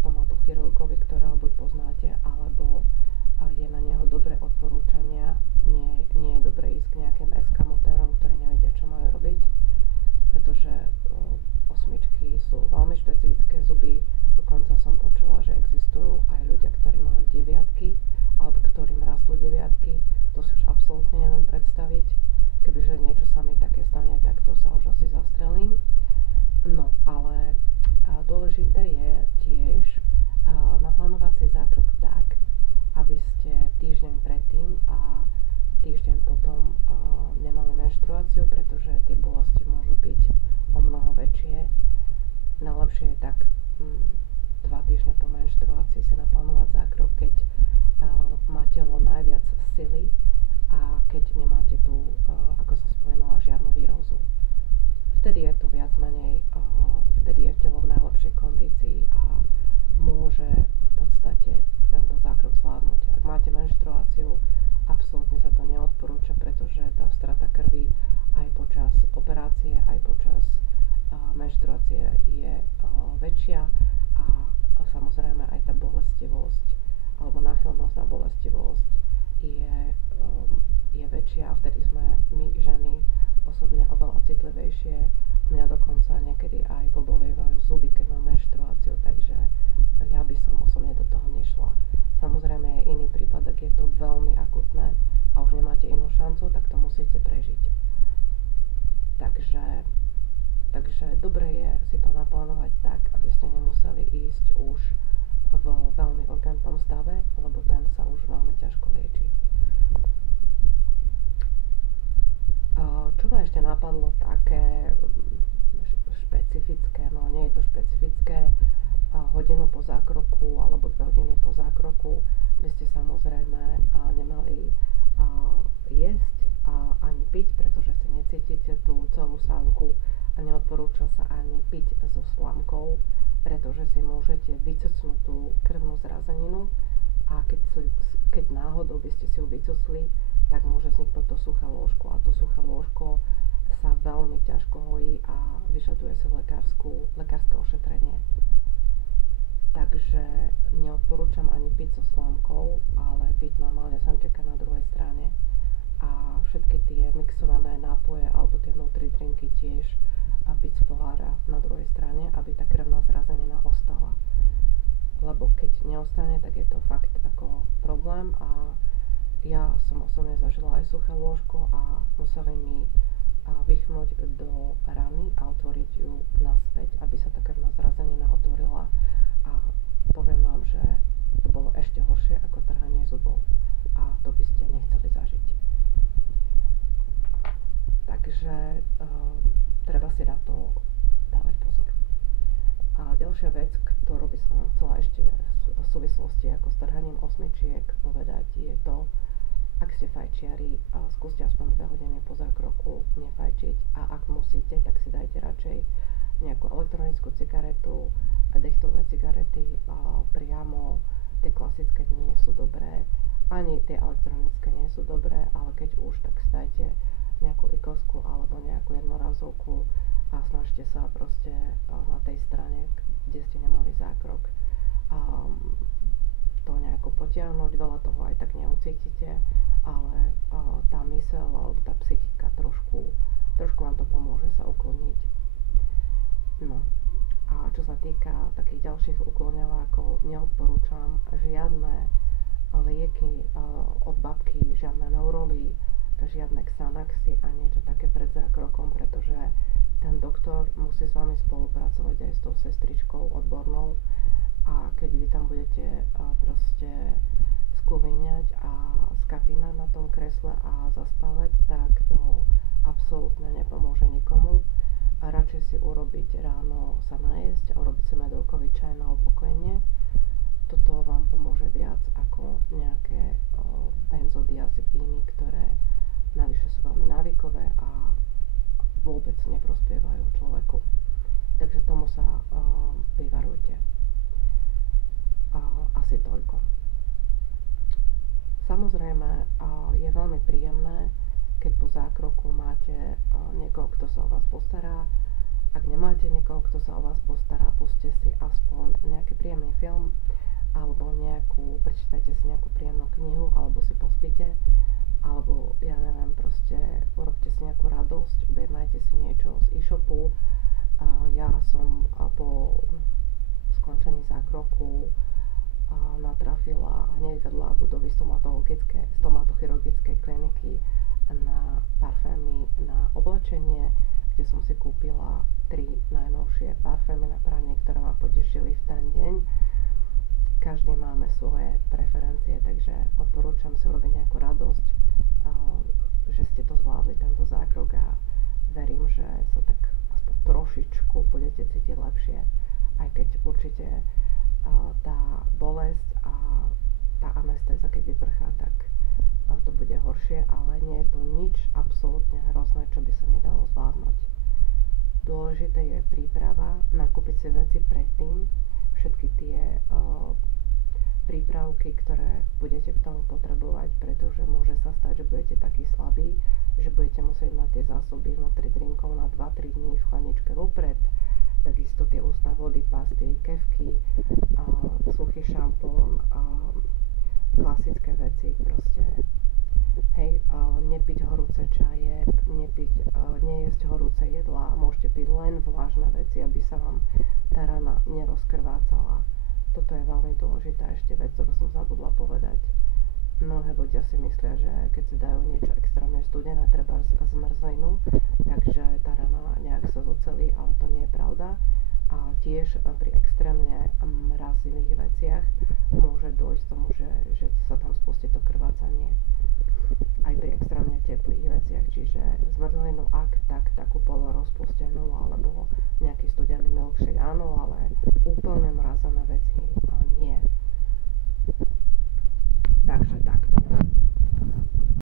stomatochirurgovi, ktorého buď poznáte, alebo je na neho dobré odporúčania. Nie je dobré ísť k nejakým eskamotérom, ktorí nevedia, čo majú robiť, pretože osmičky sú veľmi špecifické zuby. Dokonca som počula, že existujú aj ľudia, ktorí majú deviatky, alebo ktorým rastú deviatky. To si už absolútne neviem predstaviť. Kebyže niečo sa mi také stane, tak to sa už asi zastrelím. No, ale dôležité je tiež naplánovať si zákrok tak, aby ste týždeň predtým a týždeň potom nemali menštruáciu, pretože tie bolesti môžu byť o mnoho väčšie. Najlepšie je tak 2 týždne po menštruácii si naplánovať zákrok, keď má telo najviac sily a keď nemáte tu, ako som spomenula, žiadnu výrozu. Vtedy je to viac menej, vtedy je telo v najlepšej kondícii a môže v podstate tento zákrok zvládnuť. Ak máte menštruáciu, absolútne sa to neodporúča, pretože tá strata krvi aj počas operácie, aj počas menštruácie je väčšia a samozrejme aj tá bolestivosť alebo náchylnosť na bolestivosť je väčšia a vtedy sme my ženy osobne oveľa citlivejšie. Mňa dokonca niekedy aj pobolievajú zuby, keď mám menštruáciu, takže ja by som osobne do toho nešla. Samozrejme je iný prípad, ak je to veľmi akutné a už nemáte inú šancu, tak to musíte prežiť. Takže dobre je si to naplánovať tak, aby ste nemuseli ísť už v veľmi urgentnom stave, lebo ten sa už veľmi ťažko liečí. Čo ma ešte napadlo také špecifické, no nie je to špecifické, hodinu po zákroku alebo 2 hodiny po zákroku by ste samozrejme nemali jesť ani piť, pretože si necítite tú celú sánku a neodporúča sa ani piť so slamkou, pretože si môžete vycucnúť tú krvnú zrazeninu a keď náhodou by ste si ju vycucli, tak môže vzniknúť to suché lôžko a to suché lôžko sa veľmi ťažko hojí a vyžaduje si lekárske ošetrenie. Takže neodporúčam ani piť so slamkou, ale piť normálne sančeka na druhej strane a všetky tie mixované nápoje alebo tie nutridrinky tiež a piť z pohára na druhej strane, aby tá krvná zrazenina ostala. Lebo keď neostane, tak je to fakt ako problém a ja som osobne zažila aj suché lôžko a museli mi vychnúť do rany a otvoriť ju naspäť, aby sa tá krvná zrazenina otvorila a poviem vám, že to bolo ešte horšie ako trhanie zubov a to by ste nechceli zažiť. Takže treba si na to dávať pozor. A ďalšia vec, ktorú by som vám chcela ešte v súvislosti ako s trhaním osmičiek povedať, je to, ak ste fajčiari, skúste aspoň 2 hodiny po zákroku nefajčiť a ak musíte, tak si dajte radšej nejakú elektronickú cigaretu, dechtové cigarety priamo, tie klasické nie sú dobré, ani tie elektronické nie sú dobré, ale keď už, tak si dajte nejakú ikosku alebo nejakú jednorazovku a snažte sa proste na tej strane, kde ste nemali zákrok, to nejako potiahnuť, veľa toho aj tak neucítite, ale tá myseľ alebo tá psychika trošku vám to pomôže sa ukloniť. No a čo sa týka takých ďalších ukloňovákov, neodporúčam žiadne lieky od babky, žiadne Neuroly, žiadne Xanaxy a niečo také pred zákrokom, pretože ten doktor musí s vami spolupracovať aj s tou sestričkou odbornou a keď vy tam budete proste skúviňať a skapínať na tom kresle a zaspávať, tak to absolútne nepomôže nikomu. A radšej si urobiť ráno sa najesť a urobiť si medovkový čaj na upokojenie. Toto vám pomôže viac ako nejaké benzodiazepíny, ktoré navyše sú veľmi návykové a vôbec neprospievajú človeku. Takže tomu sa vyvarujte. Asi toľko. Samozrejme je veľmi príjemné, keď po zákroku máte niekoho, kto sa o vás postará. Ak nemáte niekoho, kto sa o vás postará, puste si aspoň nejaký príjemný film, alebo prečítajte si nejakú príjemnú knihu, alebo si pospite, alebo ja neviem, proste urobte si nejakú radosť, objednajte si niečo z e-shopu. Ja som po skončení zákroku natrafila hneď vedľa budovy stomatochirurgickej kliniky na parfémy na oblečenie, kde som si kúpila 3 najnovšie parfémy na pranie, ktoré ma potešili v ten deň. Každý máme svoje preferencie, takže odporúčam si urobiť nejakú radosť, že ste to zvládli, tento zákrok, a verím, že sa tak aspoň trošičku budete cítiť lepšie, aj keď určite tá bolesť a tá anestéza, keď vyprchá, tak to bude horšie, ale nie je to nič absolútne hrozné, čo by sa nedalo zvládnuť. Dôležité je príprava, nakúpiť si veci predtým, všetky tie prípravky, ktoré budete k tomu potrebovať, pretože môže sa stať, že budete takí slabí, že budete musieť mať tie zásoby vnútri drinkov na 2-3 dní v chladničke vopred. Takisto tie ústne vody, pasty, kefky, suchý šampón, klasické veci proste. Hej, nepiť horúce čaje, nejesť horúce jedlá, môžete piť len vlažné veci, aby sa vám tá rana nerozkrvácala. Toto je veľmi dôležitá ešte vec, ktorú som zabudla povedať. Mnohé ľudia si myslia, že keď si dajú niečo extrémne studené, treba zmrzlinu, takže tá rana nejak sa zocelí, ale to nie je pravda. A tiež pri extrémne mrazivých veciach môže dôjsť k tomu, že sa tam spustí to krvácanie. Aj pri extrémne teplých veciach, čiže zmrzlinu takú polorozpustenú alebo nejaký studený milkshake áno, ale úplne mrazené veci nie. Takže takto.